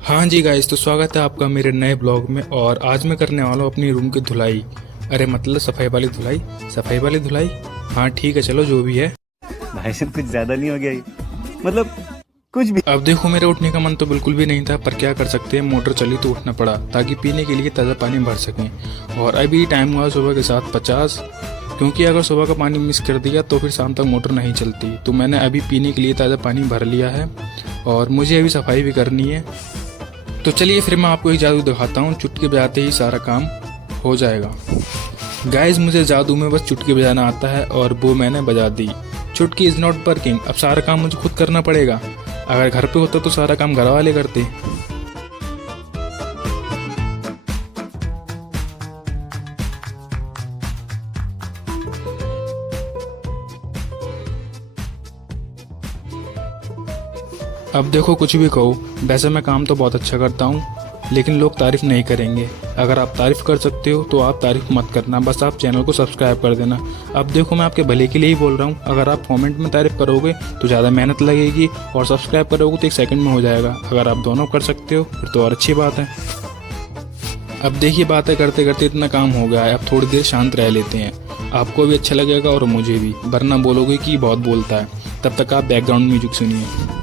हाँ जी गाइस, तो स्वागत है आपका मेरे नए ब्लॉग में। और आज मैं करने वाला हूँ अपनी रूम की धुलाई। अरे मतलब सफाई वाली धुलाई। सफाई वाली धुलाई, हाँ ठीक है, चलो जो भी है। भाई साहब कुछ ज्यादा नहीं हो गया ये? मतलब कुछ भी। अब देखो, मेरे उठने का मन तो बिल्कुल भी नहीं था, पर क्या कर सकते हैं, मोटर चली तो उठना पड़ा ताकि पीने के लिए ताज़ा पानी भर सकें। और अभी टाइम हुआ सुबह के 7:50, क्योंकि अगर सुबह का पानी मिस कर दिया तो फिर शाम तक मोटर नहीं चलती। तो मैंने अभी पीने के लिए ताज़ा पानी भर लिया है और मुझे अभी सफाई भी करनी है। तो चलिए फिर मैं आपको एक जादू दिखाता हूँ, चुटकी बजाते ही सारा काम हो जाएगा। गाइस, मुझे जादू में बस चुटकी बजाना आता है और वो मैंने बजा दी। चुटकी इज नॉट वर्किंग। अब सारा काम मुझे खुद करना पड़ेगा। अगर घर पे होता तो सारा काम घर वाले करते। अब देखो, कुछ भी कहो, वैसे मैं काम तो बहुत अच्छा करता हूँ, लेकिन लोग तारीफ नहीं करेंगे। अगर आप तारीफ कर सकते हो तो आप तारीफ मत करना, बस आप चैनल को सब्सक्राइब कर देना। अब देखो, मैं आपके भले के लिए ही बोल रहा हूँ। अगर आप कमेंट में तारीफ करोगे तो ज़्यादा मेहनत लगेगी, और सब्सक्राइब करोगे तो 1 सेकंड में हो जाएगा। अगर आप दोनों कर सकते हो फिर तो और अच्छी बात है। अब देखिए, बातें करते करते इतना काम हो गया है, अब थोड़ी देर शांत रह लेते हैं। आपको भी अच्छा लगेगा और मुझे भी, वरना बोलोगे कि बहुत बोलता है। तब तक आप बैकग्राउंड म्यूजिक सुनिए।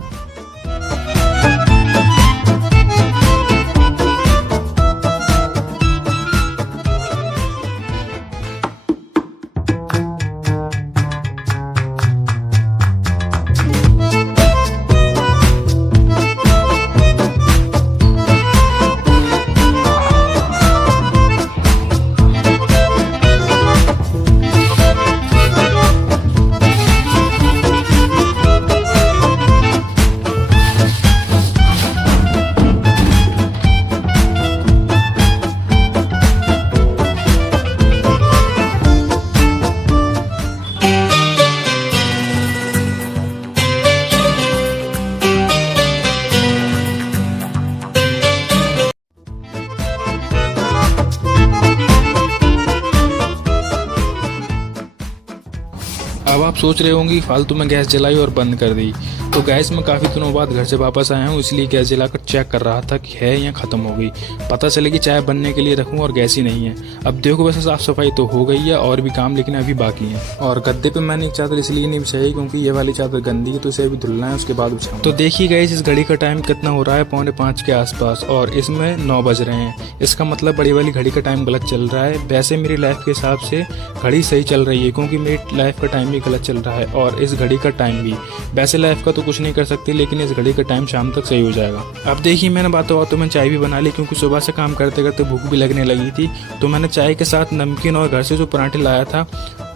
अब आप सोच रहे होंगे कि फालतू में गैस जलाई और बंद कर दी। तो गैस मैं काफ़ी दिनों बाद घर से वापस आया हूँ, इसलिए गैस जलाकर चेक कर रहा था कि है या ख़त्म हो गई। पता चले कि चाय बनने के लिए रखूँ और गैस ही नहीं है। अब देखो, वैसे साफ़ सफाई तो हो गई है और भी काम लेकिन अभी बाकी है। और गद्दे पे मैंने एक चादर इसलिए नहीं बिछाई क्योंकि ये वाली चादर गंदी है, तो इसे अभी धुलना है, उसके बाद बिछाऊँ। तो देखिए गाइस, इस घड़ी का टाइम कितना हो रहा है, 4:45 के आसपास, और इसमें 9 बज रहे हैं। इसका मतलब बड़ी वाली घड़ी का टाइम गलत चल रहा है। वैसे मेरी लाइफ के हिसाब से घड़ी सही चल रही है, क्योंकि मेरी लाइफ का टाइम भी गलत चल रहा है और इस घड़ी का टाइम भी। वैसे लाइफ का तो कुछ नहीं कर सकते, लेकिन इस घड़ी का टाइम शाम तक सही हो जाएगा। अब देखिए, मैंने बातों बातों में चाय भी बना ली, क्योंकि सुबह से काम करते करते भूख भी लगने लगी थी। तो मैंने चाय के साथ नमकीन और घर से जो पराठे लाया था,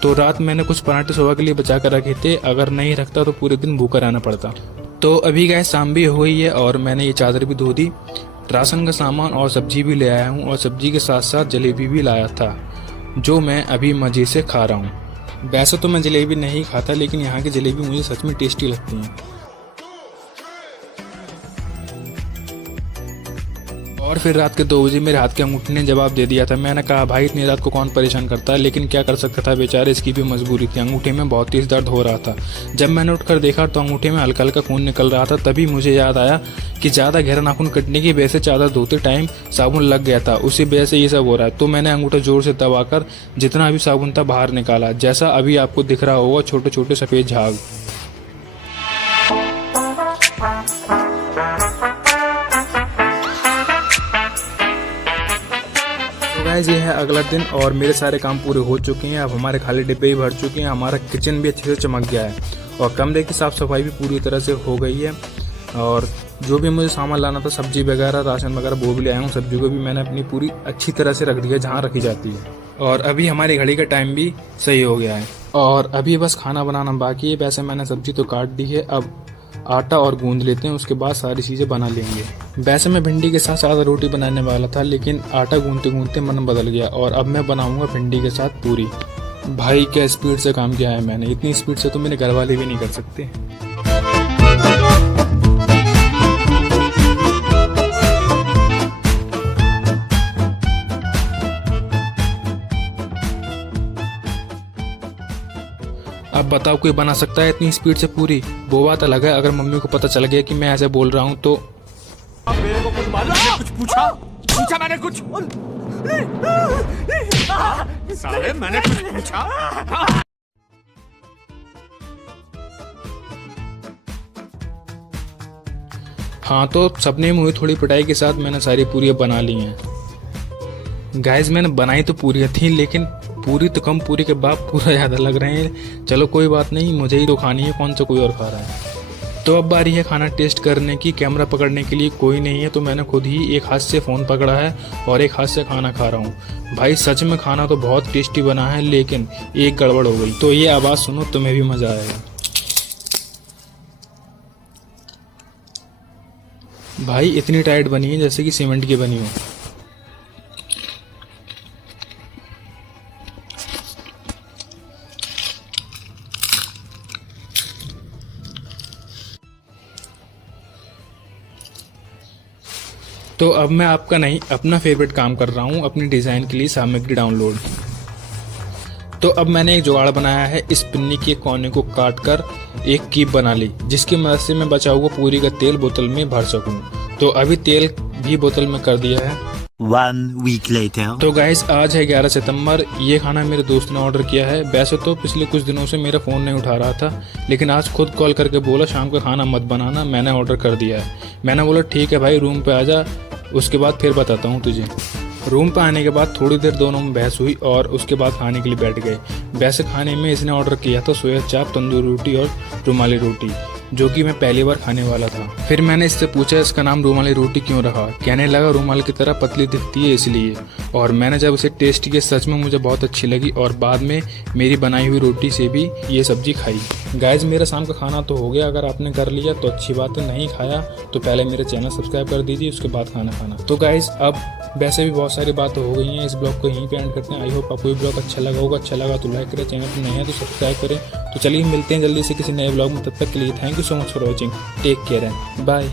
तो रात मैंने कुछ पराठे सुबह के लिए बचा कर रखे थे। अगर नहीं रखता तो पूरे दिन भूखा रहना पड़ता। तो अभी गैस शाम भी हो गई है और मैंने ये चादर भी धो दी। राशन का सामान और सब्जी भी ले आया हूँ, और सब्जी के साथ साथ जलेबी भी लाया था, जो मैं अभी मज़े से खा रहा हूँ। वैसे तो मैं जलेबी नहीं खाता, लेकिन यहाँ की जलेबी मुझे सच में टेस्टी लगती है। और फिर रात के 2 बजे मेरे हाथ के अंगूठे ने जवाब दे दिया था। मैंने कहा, भाई इतनी रात को कौन परेशान करता है, लेकिन क्या कर सकता था, बेचारे, इसकी भी मजबूरी थी। अंगूठे में बहुत तेज दर्द हो रहा था। जब मैंने उठकर देखा तो अंगूठे में हल्का हल्का खून निकल रहा था। तभी मुझे याद आया कि ज़्यादा गहरा नाखून कटने की वजह से चादर धोते टाइम साबुन लग गया था, उसी वजह से ये सब हो रहा है। तो मैंने अंगूठा जोर से दबाकर जितना भी साबुन था बाहर निकाला, जैसा अभी आपको दिख रहा होगा, छोटे छोटे सफ़ेद झाग। गाइस, ये है अगला दिन और मेरे सारे काम पूरे हो चुके हैं। अब हमारे खाली डिब्बे भी भर चुके हैं, हमारा किचन भी अच्छे से चमक गया है, और कमरे की साफ़ सफाई भी पूरी तरह से हो गई है। और जो भी मुझे सामान लाना था, सब्जी वगैरह, राशन वगैरह, वो भी ले आया हूँ। सब्जी को भी मैंने अपनी पूरी अच्छी तरह से रख दिया जहाँ रखी जाती है। और अभी हमारी घड़ी का टाइम भी सही हो गया है और अभी बस खाना बनाना बाकी है। वैसे मैंने सब्जी तो काट दी है, अब आटा और गूंद लेते हैं, उसके बाद सारी चीज़ें बना लेंगे। वैसे मैं भिंडी के साथ सादा रोटी बनाने वाला था, लेकिन आटा गूंदते गूंदते मन बदल गया और अब मैं बनाऊंगा भिंडी के साथ पूरी। भाई, क्या स्पीड से काम किया है मैंने, इतनी स्पीड से तो मेरे घर वाले भी नहीं कर सकते। अब बताओ, कोई बना सकता है इतनी स्पीड से पूरी? वो बात अलग है अगर मम्मी को पता चल गया कि मैं ऐसे बोल रहा हूँ तो। अब मेरे को कुछ मैंने कुछ पूछा? पूछा मैंने कुछ? साले मैंने कुछ पूछा? हाँ तो सपने में हुई थोड़ी पिटाई के साथ मैंने सारी पूरियाँ बना ली हैं। गाइस मैंने बनाई तो पूरियाँ थी, लेकिन पूरी तो कम, पूरी के बाप पूरा ज़्यादा लग रहे हैं। चलो कोई बात नहीं, मुझे ही तो खानी है, कौन सा कोई और खा रहा है। तो अब बारी है खाना टेस्ट करने की। कैमरा पकड़ने के लिए कोई नहीं है, तो मैंने खुद ही एक हाथ से फ़ोन पकड़ा है और एक हाथ से खाना खा रहा हूँ। भाई सच में खाना तो बहुत टेस्टी बना है, लेकिन एक गड़बड़ हो गई। तो ये आवाज़ सुनो, तुम्हें भी मज़ा आएगा। भाई इतनी टाइट बनी है जैसे कि सीमेंट की बनी हो। तो अब मैं आपका नहीं, अपना फेवरेट काम कर रहा हूँ, अपनी डिज़ाइन के लिए सामग्री डाउनलोड। तो अब मैंने एक जुगाड़ बनाया है। इस पिन्नी के कोने को काट कर एक कीप बना ली, जिसकी मदद से मैं बचा हुआ पूरी का तेल बोतल में भर सकूं। तो अभी तेल भी बोतल में कर दिया है। 1 week later. तो गाइस आज है 11 सितंबर। ये खाना मेरे दोस्त ने ऑर्डर किया है। वैसे तो पिछले कुछ दिनों से मेरा फ़ोन नहीं उठा रहा था, लेकिन आज खुद कॉल करके बोला शाम का खाना मत बनाना, मैंने ऑर्डर कर दिया है। मैंने बोला ठीक है भाई, रूम पे आ जा, उसके बाद फिर बताता हूँ तुझे। रूम पर आने के बाद थोड़ी देर दोनों में बहस हुई और उसके बाद खाने के लिए बैठ गए। वैसे खाने में इसने ऑर्डर किया था सोया चाप, तंदूरी रोटी और रुमाली रोटी, जो कि मैं पहली बार खाने वाला था। फिर मैंने इससे पूछा इसका नाम रुमाली रोटी क्यों रखा। कहने लगा रुमाल की तरह पतली दिखती है इसलिए। और मैंने जब उसे टेस्ट किया, सच में मुझे बहुत अच्छी लगी और बाद में मेरी बनाई हुई रोटी से भी ये सब्जी खाई। गाइज मेरा शाम का खाना तो हो गया। अगर आपने कर लिया तो अच्छी बात है, नहीं खाया तो पहले मेरे चैनल सब्सक्राइब कर दीजिए, उसके बाद खाना खाना। तो गाइज अब वैसे भी बहुत सारी बातें हो गई हैं, इस ब्लॉग को यहीं पे एंड करते हैं। आई होप आपको ये ब्लॉग अच्छा लगा होगा। अच्छा लगा तो लाइक करें, चैनल पर नए हैं तो सब्सक्राइब करें। तो चलिए मिलते हैं जल्दी से किसी नए ब्लॉग में, तब तक के लिए thank you so much for watching. Take care and bye.